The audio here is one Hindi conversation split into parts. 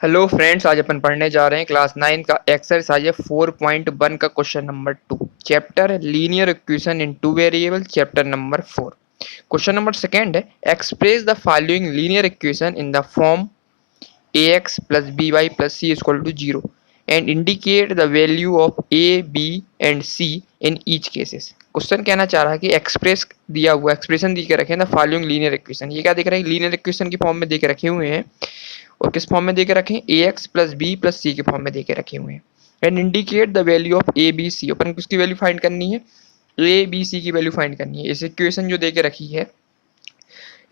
हेलो फ्रेंड्स, आज अपन पढ़ने जा रहे हैं क्लास 9 का एक्सरसाइज 4.1 का question number 2, chapter linear equation in two variable, chapter number 4। Question number second है, express the following linear equation in the form ax plus by plus c is equal to 0 and indicate the value of a b and c in each cases। Question कहना चाह रहा है कि एक्सप्रेस दिया हुआ एक्सप्रेशन दी के रखे हैं द फॉलोइंग लीनियर इक्वेशन। ये क्या दिख रहा है, लीनियर इक्वेशन की फॉर्म में दे के रखे हुए हैं और किस फॉर्म में दे के रखे हैं, a x plus b plus c के फॉर्म में दे के रखे हुए हैं। And indicate the value of a b c, अपन किसकी वैल्यू फाइंड करनी है, ए बी सी की वैल्यू फाइंड करनी है। इस इक्वेशन जो दे के रखी है,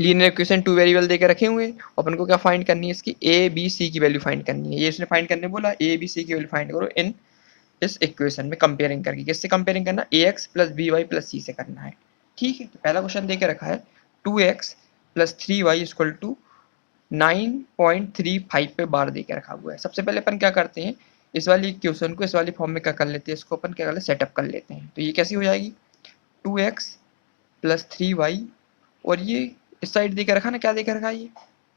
लीनियर इक्वेशन टू वेरिएबल देके रखे हुए हैं, अपन को क्या फाइंड करनी है, इसकी ए बी सी की वैल्यू फाइंड करनी है। ये इसने फाइंड करने बोला, ए बी सी की वैल्यू फाइंड करो इन इस इक्वेशन में कंपेयरिंग करके। किससे कंपेयरिंग करना, a x plus B Y plus c से करना है। ठीक है, तो पहला क्वेश्चन देके रखा है 2x plus 3y equal to 9.35 पे बार देके रखा हुआ है। सबसे पहले अपन क्या करते हैं, इस वाली इक्वेशन को इस वाली फॉर्म में क्या कर लेते हैं, इसको अपन क्या कर लेते हैं, सेटअप कर लेते हैं। तो ये कैसी हो जाएगी, 2x प्लस 3y, और ये इस साइड देके रखा ना, क्या देके रखा है, ये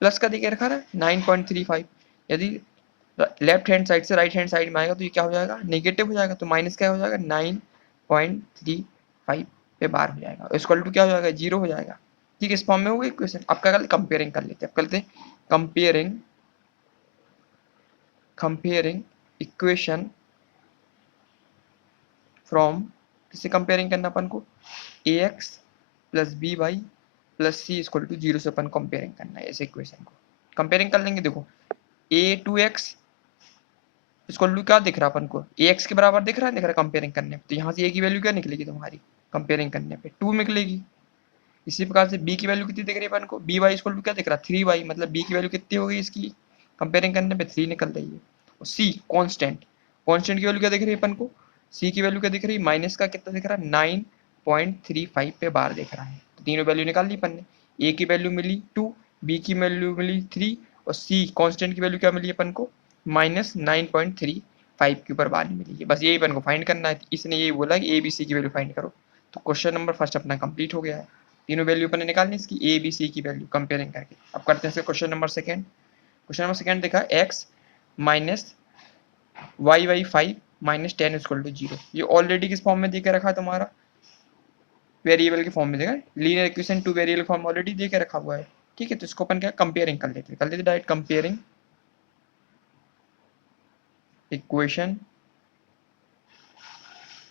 प्लस का देके रखा ना 9.35। यदि लेफ्ट हैंड साइड से राइट हैंड साइड में आएगा तो ये क्या हो जाएगा, नेगेटिव हो जाएगा, तो माइनस क्या हो जाएगा, 9.35 पे बार हो जाएगा। इक्वल टू क्या हो जाएगा, 0 हो जाएगा। ठीक है, इस फॉर्म में हो गई इक्वेशन। अब क्या करते, कंपेयरिंग कर लेते हैं। अब करते हैं कंपेयरिंग कंपेयरिंग इक्वेशन फ्रॉम, किससे कंपेयरिंग करना अपन को, a x plus B Y plus C equal to 0 से अपन कंपेयरिंग करना है। इस इक्वेशन को कंपेयरिंग कर लेंगे। देखो ए टू एक्स इक्वल टू क्या दिख रहा है अपन को, ए एक्स के बराबर दिख रहा है, दिख रहा है कंपेयरिंग करने पे। तो यहाँ से ए की वैल्यू क्या निकलेगी तुम्हारी, कंपेयरिंग करने पे 2 निकलेगी। इसी प्रकार से बी की वैल्यू कितनी दिख रही है अपन को, बी वाई इक्वल टू क्या दिख रहा है, 3y, मतलब बी की वैल्यू कितनी हो गई इसकी, कंपेयरिंग करने पे 3 निकल रही है। और सी कांस्टेंट, कांस्टेंट की वैल्यू क्या दिख रही है अपन को, सी की वैल्यू क्या दिख रही है, माइनस का कितना दिख रहा है, 9.35 पे बार दिख रहा है। तो तीनों वैल्यू निकाल ली अपन ने, ए की वैल्यू मिली 2, बी की वैल्यू मिली 3, और सी कांस्टेंट की वैल्यू क्या मिली अपन को, -9.35 के ऊपर बार मिली है। बस यही अपन को फाइंड करना है। इसने यही बोला कि ए बी सी की वैल्यू फाइंड करो। तो क्वेश्चन नंबर फर्स्ट अपना कंप्लीट हो गया है। तीनों वैल्यू अपन ने निकालनी इसकी, ए बी सी की वैल्यू कंपेयरिंग करके। अब करते हैं question number second. Question number second देखा, x minus y y 5 minus 10 equal to 0। ये ऑलरेडी किस फॉर्म में देके रखा है तुम्हारा, वेरिएबल के फॉर्म में देखा, linear equation two variable form already देके रखा हुआ है। ठीक है, तो इसको अपन क्या कंपेयरिंग कर लेते डायरेक्ट कंपेयरिंग इक्वेशन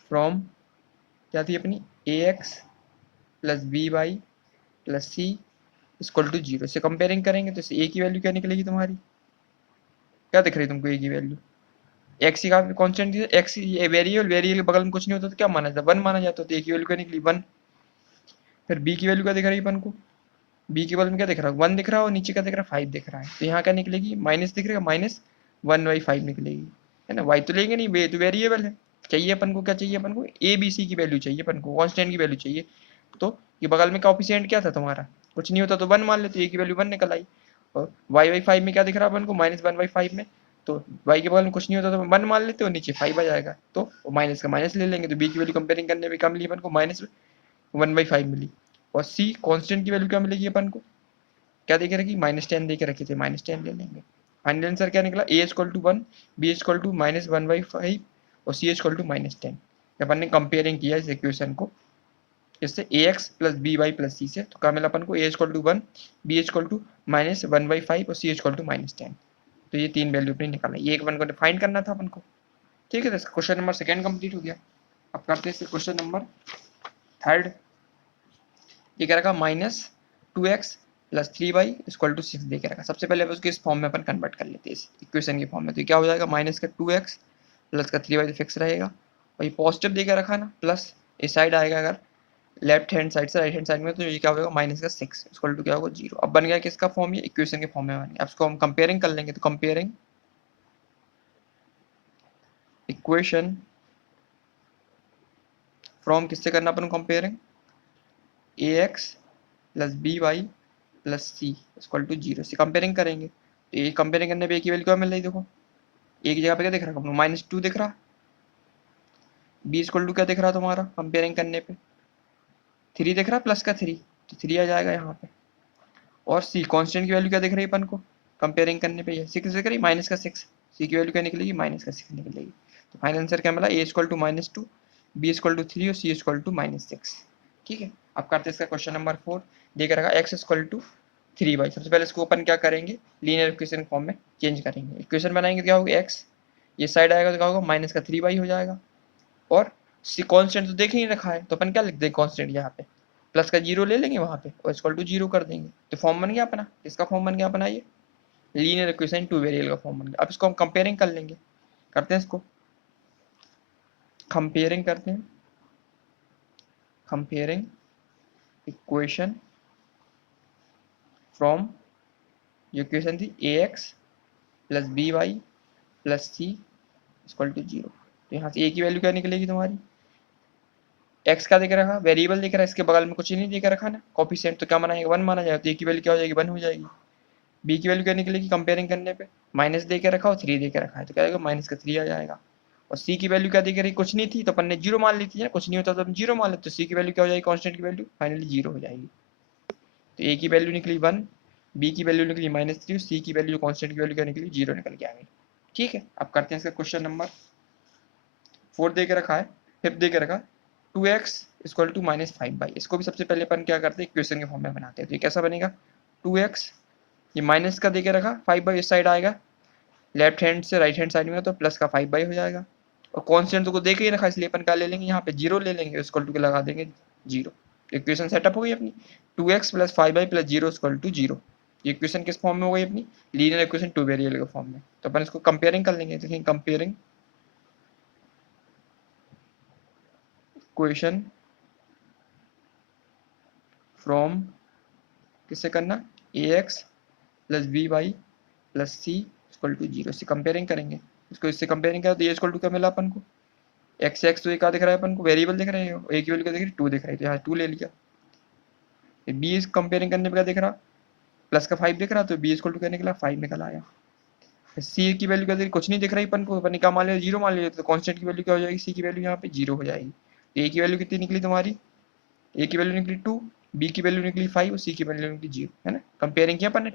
फ्रॉम, क्या थी अपनी, a x plus B Y plus C equal to 0 से कंपेयरिंग करेंगे। तो इससे ए की वैल्यू क्या निकलेगी तुम्हारी, क्या दिख रही है तुमको, ए की वैल्यू, एक्स की कांस्टेंट थी, एक्स वेरिएबल, वेरिएबल के बगल में कुछ नहीं होता तो क्या माना जाता, 1 माना जाता। तो ए की वैल्यू क्या निकली, 1। फिर बी की वैल्यू क्या दिख रही है अपन को, बी के बगल में क्या दिख रहा है, 1 दिख रहा है, और नीचे क्या दिख रहा है, 5 दिख रहा है। तो यहाँ क्या निकलेगी, माइनस दिख रहा है, -1/5 निकलेगी, है ना। वाई तो लेंगे नहीं, वे तो वेरिएबल है। चाहिए अपन को, क्या चाहिए अपन को, ए बी सी की वैल्यू चाहिए अपन को, कांस्टेंट की वैल्यू चाहिए। तो ये बगल में कोएफिशिएंट क्या था तुम्हारा, कुछ नहीं होता तो 1 मान लेते, ए की वैल्यू 1 निकल आई। और y/5 में क्या दिख रहा है अपन को, -1/5 में। तो y के बगल में कुछ नहीं होता तो 1 मान लेते हो, नीचे 5 आ जाएगा, तो माइनस का माइनस ले लेंगे। तो b की वैल्यू कंपेयरिंग करने में कम मिली अपन को, -1/5 मिली। और c कांस्टेंट की वैल्यू क्या मिलेगी अपन को, क्या देके रखी, -10 देके रखे थे, -10 ले लेंगे। फाइनल आंसर क्या निकला, a equal to 1, b equal to -1/5 और c इक्वल टू -10। अपन ने कंपेयरिंग किया इस इक्वेशन को इससे a x plus B Y plus c से, तो क्या मिला अपन को, a equal to 1, b equal to -1/5 और सी इक्वल टू -10। तो ये तीन वैल्यू अपनी निकाला, ये एक अपन को डिफाइन करना था अपन को। ठीक है, तो क्वेश्चन नंबर सेकंड कंप्लीट हो गया। अब करते हैं क्वेश्चन नंबर थर्ड। ये क्या रखा, -2x plus 3y equal to 6 दे के रखा। सबसे पहले उसको इस फॉर्म में अपन कन्वर्ट कर लेते हैं, इस इक्वेशन के फॉर्म में। तो क्या हो जाएगा, माइनस का 2x प्लस का 3y तो फिक्स रहेगा, और ये पॉजिटिव दे के रखा ना, प्लस इस साइड आएगा अगर लेफ्ट हैंड साइड से राइट हैंड साइड में, तो ये क्या होगा, -6 इक्वल टू क्या होगा, 0। अब बन गया किसका फॉर्म, ये इक्वेशन के फॉर्म में बन गया। अब इसको हम कंपेयरिंग कर लेंगे। तो कंपेयरिंग इक्वेशन फ्रॉम, किससे करना अपन comparing, a x plus B Y plus C equal to 0 से कंपेयरिंग करेंगे। तो ये कंपेयरिंग करने पे ए की वैल्यू क्या मिल रही है, देखो एक जगह पे क्या दिख रहा है, -2 दिख रहा, बी इक्वल टू क्या दिख रहा तुम्हारा कंपेयरिंग करने पे, 3 दिख रहा, प्लस का 3, तो 3 आ जाएगा यहाँ पे। और सी कांस्टेंट की वैल्यू क्या दिख रही है अपन को, कंपेयरिंग करने पे ये 6 से करिए माइनस का 6, सी की वैल्यू क्या निकलेगी माइनस का 6 निकलेगी। तो फाइनल आंसर क्या मिला, a=-2, b=3 और c=-6। ठीक है, अब करते हैं इसका क्वेश्चन नंबर 4। देख रखा x=3y। सबसे पहले इसको ओपन क्या करेंगे, लीनियर इक्वेशन फॉर्म में चेंज करेंगे। इक्वेशन बनाएंगे तो क्या होगा, x ये साइड आएगा तो क्या होगा माइनस का 3y हो जाएगा। और सी कॉन्स्टेंट तो देख ही नहीं रखा है तो अपन क्या लिख देंगे कॉन्स्टेंट यहाँ पे, प्लस का 0 ले लेंगे वहाँ पे और =0 कर देंगे। तो फॉर्म बन गया अपना, इसका फॉर्म बन गया अपना ये लीनियर इक्वेशन टू वेरिएबल का फॉर्म बन गया। अब इसको हम कंपेयरिंग कर लेंगे, करते हैं इसको कंपेयरिंग करते हैं। कंपेयरिंग इक्वेशन फ्रॉम जो इक्वेशन थी ax plus B Y plus C equal to 0। तो यहाँ से a की वैल्यू क्या निकलेगी तुम्हारी, x का देख रखा वेरिएबल देख रहा है, इसके बगल में कुछ नहीं देख रखा ना, कॉफिशिएंट तो क्या माना 1 माना जाएगा, तो a की वैल्यू क्या हो जाएगी 1 हो जाएगी। b की वैल्यू क्या निकलेगी कंपेयरिंग करने पे, माइनस दे के रखा और 3 दे के रखा है तो क्या आएगा माइनस का 3 आ जाएगा। और c की वैल्यू क्या दे के रही, कुछ नहीं थी तो अपन ने 0 मान ली थी ना, कुछ नहीं होता तो हम 0 मान लेते, तो c की वैल्यू क्या हो जाएगी कांस्टेंट की वैल्यू फाइनली 0 हो जाएगी। तो a की वैल्यू निकली 1, b की वैल्यू निकली -3, c की वैल्यू कांस्टेंट की वैल्यू क्या निकली 0 निकल के आ गई। ठीक है, अब करते हैं इसका क्वेश्चन नंबर 4 दे के रखा है, 5 दे के रखा 2x = -5y। इसको भी सबसे पहले अपन क्या करते हैं इक्वेशन के फॉर्म में बनाते हैं। तो ये कैसा बनेगा, 2x ये माइनस का दे के रखा 5y इस साइड आएगा, लेफ्ट हैंड से राइट हैंड साइड में तो प्लस का 5y हो जाएगा। और कांस्टेंट को देख ही रखा इसलिए अपन क्या ले लेंगे यहाँ पे 0 ले लेंगे, इक्वल टू के लगा देंगे 0। इक्वेशन सेटअप हो गई अपनी 2x + 5y + 0 = 0। ये इक्वेशन किस फॉर्म में हो गई अपनी, लीनियर इक्वेशन टू वेरिएबल के फॉर्म में। तो अपन इसको कंपेयरिंग कर लेंगे, देखिए कंपेयरिंग इक्वेशन फ्रॉम किससे करना, ax + by + c = 0 से कंपेयरिंग करेंगे। इसको इससे कंपेयरिंग करें तो ये इक्वल टू क्या मिला अपन को, x तो ये क्या दिख रहा है अपन को वेरिएबल दिख रहा है, a की वैल्यू क्या दिख रही है 2 दिख रही है, तो यहाँ 2 ले लिया। b इस कंपेयरिंग करने पे क्या दिख रहा, प्लस का 5 दिख रहा, तो b इक्वल टू क्या निकला 5 निकल आया। c की वैल्यू क्या दिख रही, कुछ नहीं दिख रही अपन को, अपन ने क्या मान लिया 0 मान लिया, तो कांस्टेंट की वैल्यू क्या हो जाएगी, c की वैल्यू यहाँ पे 0 हो जाएगी। तो a की वैल्यू कितनी निकली तुम्हारी, a की वैल्यू निकली 2, b की वैल्यू निकली 5 और c की वैल्यू निकली 0, है ना। कंपेयरिंग किया अपन ने,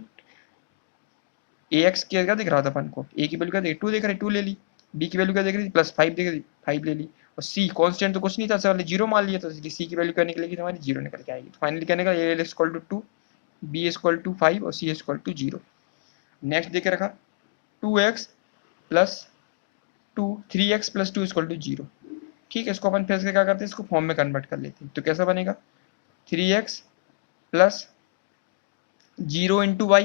ax क्या दिख रहा था अपन को, a की वैल्यू क्या दिख रही 2 दिख रही 2 ले ली, b की वैल्यू क्या दिख रही +5 दिख रही 5 ले ली, और c कांस्टेंट तो कुछ नहीं था सर 0 मान लिया, तो c की वैल्यू क्या निकलेगी तुम्हारी 0 निकल के आएगी। तो फाइनली क्या निकला a = 2, b = 5 और c = 0। नेक्स्ट देख रखा 2x + 2 3x + 2 = 0। ठीक है, इसको अपन फिर से क्या करते हैं, इसको फॉर्म में कन्वर्ट कर लेते हैं। तो कैसा बनेगा 3x + 0 × y,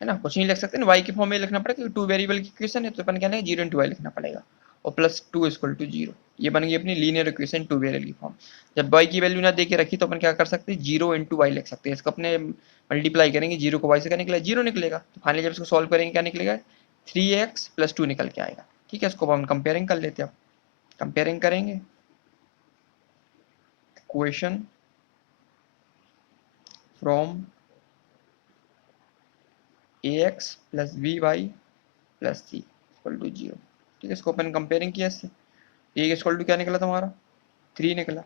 है ना, कुछ नहीं लिख सकते ना, y के फॉर्म में लिखना पड़ेगा क्योंकि टू वेरिएबल की इक्वेशन है, तो अपन क्या है 0 × y लिखना पड़ेगा और +2 = 0। ये बन गई अपनी लीनियर इक्वेशन टू वेरिएबल की फॉर्म। जब y की वैल्यू ना देके रखी तो अपन क्या कर सकते हैं 0 × y लिख सकते हैं, इसको अपने मल्टीप्लाई करेंगे 0 को y से क्या निकलेगा 0 निकलेगा, तो फाइनली जब इसको सॉल्व करेंगे क्या निकलेगा 3x + 2 निकल के आएगा। ठीक है, इसको हम कंपेयरिंग कर लेते हैं। अब कंपेयरिंग करेंगे equation from ax + by + c = 0। ठीक है, इसको अपन कंपेयरिंग किया इससे, a = क्या निकला तुम्हारा 3 निकला,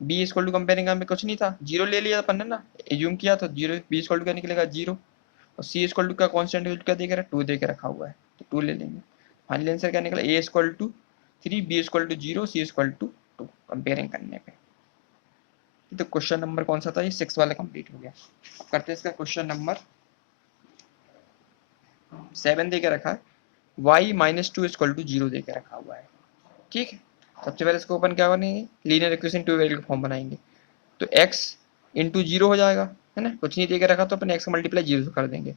b = कंपेयरिंग में कुछ नहीं था 0 ले लिया अपन ने ना, एज्यूम किया तो 0, b = क्या निकलेगा 0 और c = का कांस्टेंट वैल्यू क्या दे के रखा 2 दे के रखा हुआ है, तो 2 ले लेंगे। फाइनल आंसर क्या निकला a = 3, b = 0, c = 2 कंपेयरिंग करने पे। तो क्वेश्चन नंबर कौन सा था, ये 6 वाला कंप्लीट हो गया। अब करते हैं इसका क्वेश्चन नंबर 7 दे के रखा है y -2 = 0 दे के रखा हुआ है। ठीक है, सबसे पहले इसको अपन क्या बनेंगे linear equation two variable form बनाएंगे। तो x × 0 हो जाएगा, है ना, कुछ नहीं दे के रखा तो अपन x का मल्टीप्लाई 0 से कर देंगे,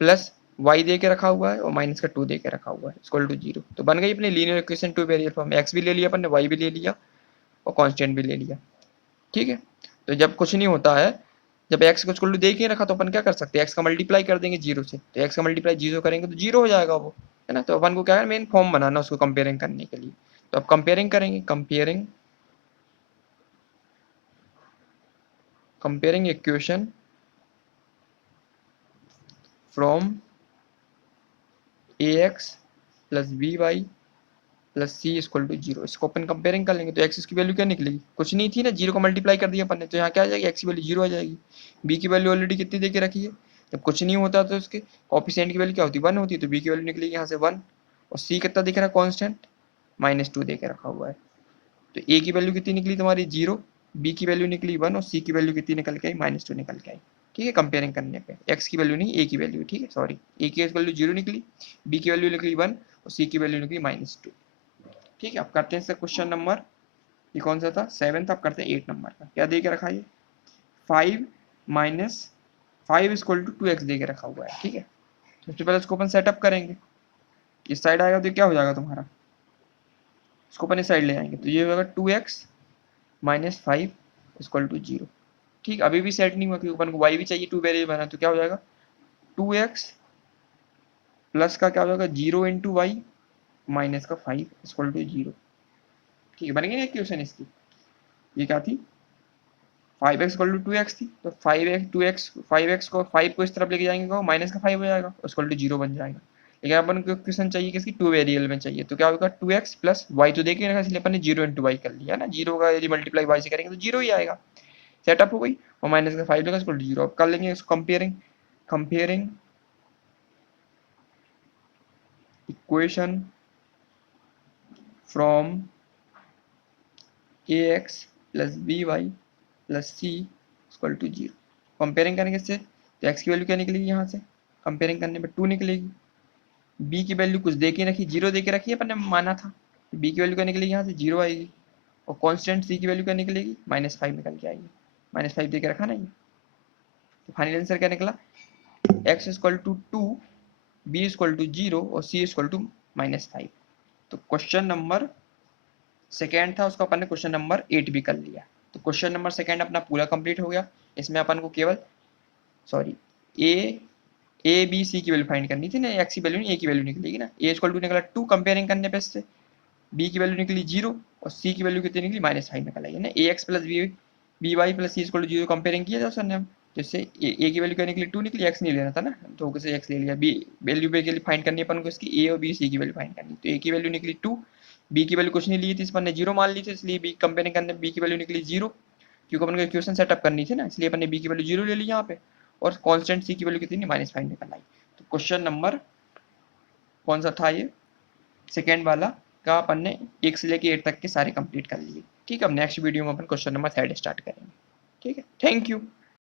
प्लस y दे के रखा हुआ है और माइनस का 2 दे के रखा हुआ है = 0। तो बन गई अपनी linear equation two variable form, x भी ले लिया अपन ने, y भी ले लिया और कांस्टेंट भी ले लिया। ठीक है, तो जब कुछ नहीं होता है, जब x को = दे के रखा तो अपन क्या कर सकते हैं x का मल्टीप्लाई कर देंगे 0 से, तो x का मल्टीप्लाई 0 करेंगे तो 0 हो जाएगा वो, है ना। तो अपन को क्या है मेन फॉर्म बनाना उसको कंपेयरिंग करने के लिए। तो अब कंपेयरिंग करेंगे, comparing equation from ax + by + c = 0। इसको अपन कंपेयरिंग कर लेंगे तो x की वैल्यू क्या निकलेगी, कुछ नहीं थी ना, 0 को मल्टीप्लाई कर दिया अपन ने, तो यहाँ क्या आ जाएगी x की वैल्यू 0 आ जाएगी। b की वैल्यू ऑलरेडी कितनी दे के रखी है जब कुछ नहीं होता तो उसके कोफिशिएंट की वैल्यू क्या होती है, 1 होती है, तो बी की वैल्यू निकलेगी यहाँ से 1। और सी कितना दिख रहा है कांस्टेंट, -2 दे के रखा हुआ है। तो ए की वैल्यू कितनी निकली तुम्हारी 0, बी की वैल्यू निकली 1 और सी की वैल्यू कितनी निकल के आई, -2 निकल के आई। ठीक है, कंपेयरिंग करने पे एक्स की वैल्यू नहीं ए की वैल्यू, ठीक है सॉरी, ए की वैल्यू 0 निकली, बी की वैल्यू निकली 1 और सी की वैल्यू निकली -2। ठीक है, अब करते हैं इसका क्वेश्चन नंबर, ये कौन सा था 7 था, अब करते हैं 8 नंबर का। क्या दे के रखा है, 5 माइनस 5 इक्वल टू 2x दे के रखा हुआ है। ठीक है, सबसे पहले इसको अपन सेटअप करेंगे, इस साइड आएगा तो क्या हो जाएगा तुम्हारा, इसको अपन इस साइड ले आएंगे तो ये होगा 2x माइनस 5 इक्वल टू 0। ठीक, अभी भी सेट नहीं हुआ क्योंकि अपन को y भी चाहिए, 2 वेरिएबल बना, तो क्या हो जाएगा 2x प्लस का क्या हो जाएगा 0 इंटू वाई माइनस का 5 इक्वल टू 0। ठीक है, बन गई ना इक्वेशन इसकी, ये क्या थी 5x इक्वल टू 2x थी, तो 5x को 5 को इस तरफ लेके जाएंगे तो माइनस का 5 हो जाएगा, इक्वल टू 0 बन जाएगा। लेकिन अपन को इक्वेशन चाहिए किसकी, 2 वेरिएबल में चाहिए, तो क्या होगा 2x प्लस वाई, तो देखिए ना इसलिए अपन ने 0 इंटू वाई कर लिया ना, 0 का यदि मल्टीप्लाई वाई से करेंगे तो 0 ही आएगा, सेटअप हो गई। और माइनस का 5 लगा इक्वल टू 0। अब कर लेंगे इसको comparing, comparing equation from ax plus by plus C equal to 0। Comparing करेंगे इससे तो x की वैल्यू क्या निकलेगी, यहाँ से कंपेयरिंग करने पे 2 निकलेगी, b की वैल्यू कुछ दे के रखी, 0 दे के रखी है अपन ने माना था, तो b की वैल्यू क्या निकलेगी, यहाँ से 0 आएगी। और कांस्टेंट c की वैल्यू क्या निकलेगी, -5 निकल के आएगी, -5 दे के रखा ना ये। तो फाइनल आंसर क्या निकला, x equal to 2, b equal to 0 और c इक्वल टू -5। तो क्वेश्चन नंबर सेकेंड था उसका अपन ने क्वेश्चन नंबर 8 भी कर लिया। तो क्वेश्चन नंबर सेकेंड अपना पूरा कंप्लीट हो गया। इसमें अपन को केवल सॉरी ए बी सी की वैल्यू फाइंड करनी थी ना, एक्स की वैल्यू नहीं ए की वैल्यू निकलेगी ना, ए इक्वल टू निकला 2 कंपेयरिंग करने पे इससे, बी की वैल्यू निकली 0 और सी की वैल्यू कितनी निकली -5 निकल आई है ना। A x plus B Y plus C equal to 0 comparing किया था सर ने हम, जैसे ए की वैल्यू क्या निकली 2 निकली, एक्स नहीं लेना था ना तो कैसे एक्स ले लिया। बी वैल्यू पे के लिए फाइंड करनी अपन को इसकी ए और बी सी की वैल्यू फाइंड करनी, तो ए की वैल्यू निकली 2, बी की वैल्यू कुछ नहीं ली थी इस पर ने 0 मान ली थी, इसलिए बी कंपेयरिंग करने बी की वैल्यू निकली 0, क्योंकि अपन को इक्वेशन सेटअप करनी थी ना, इसलिए अपन ने बी की वैल्यू 0 ले ली यहाँ पे। और कांस्टेंट सी की वैल्यू कितनी -5 निकल आई। तो क्वेश्चन नंबर कौन सा था ये, सेकेंड वाला का अपन ने 1 से लेके 8 तक के सारे कंप्लीट कर लिए। ठीक है, अब नेक्स्ट वीडियो में अपन क्वेश्चन नंबर 3 स्टार्ट करेंगे। ठीक है, थैंक यू।